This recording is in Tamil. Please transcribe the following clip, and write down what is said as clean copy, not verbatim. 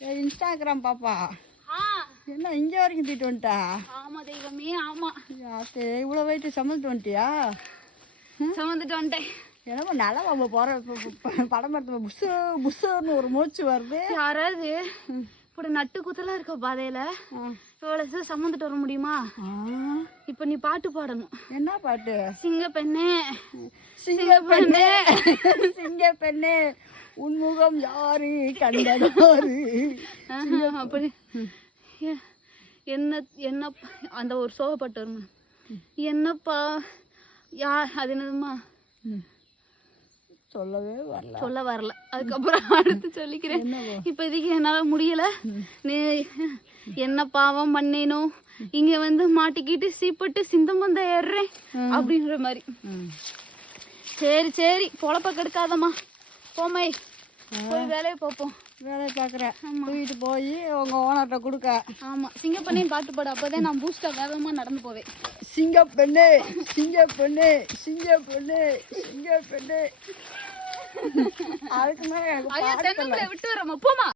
இன்ஸ்டாகிராம் பாப்பா என்ன இங்க வரைக்கும் தூக்கிட்டு வந்துட்டா? ஆமா தெய்வமே ஆமா. இவ்வளோ வெயிட்டு சுமந்துட்டு வந்துட்டியா? சுமந்துட்டு வந்துட்டேன். என்னமோ நல்லா போற படம் எடுத்து புஷு புஷுன்னு ஒரு மூச்சு வருது. யாராவது இப்படி நட்டு குத்தலா இருக்க பாதையில இவ்வளவு சுமந்துட்டு வர முடியுமா? இப்ப நீ பாட்டு பாடணும். என்ன பாட்டு? சிங்க பெண்ணே சிங்க பெண்ணே சிங்க பெண்ணே உன்முகம் யாரு கண்டதாரு. அப்படி என்ன என்ன அந்த ஒரு சோகப்பட்டு வருமா? என்னப்பா யார் அது என்னதுமா சொல்ல வரல. அதுக்கப்புறம் அடுத்து சொல்லிக்கிறேன். இப்போதைக்கு என்னால முடியல. நீ என்ன பாவம் பண்ணேனோ இங்க வந்து மாட்டிக்கிட்டு சீப்பட்டு சிந்தமந்த ஏறுறேன் அப்படின்ற மாதிரி. சரி சரி பொழப்ப கெடுக்காதம்மா போமே போய் வேலையை பார்ப்போம். வேலையை பார்க்குறேன். தூக்கிட்டு போய் உங்க ஓனர்கிட்ட கொடுக்க. ஆமா சிங்க பண்ணேன் பாட்டு பாடு. அப்போதான் நான் பூஸ்டா வேகமா நடந்து போவேன். சிங்க பெண்ணே சிங்க பெண்ணே சிங்க பெண்ணே சிங்க பெண்ணே. அதுக்கு மேலே எனக்கு விட்டு வரமா போமா.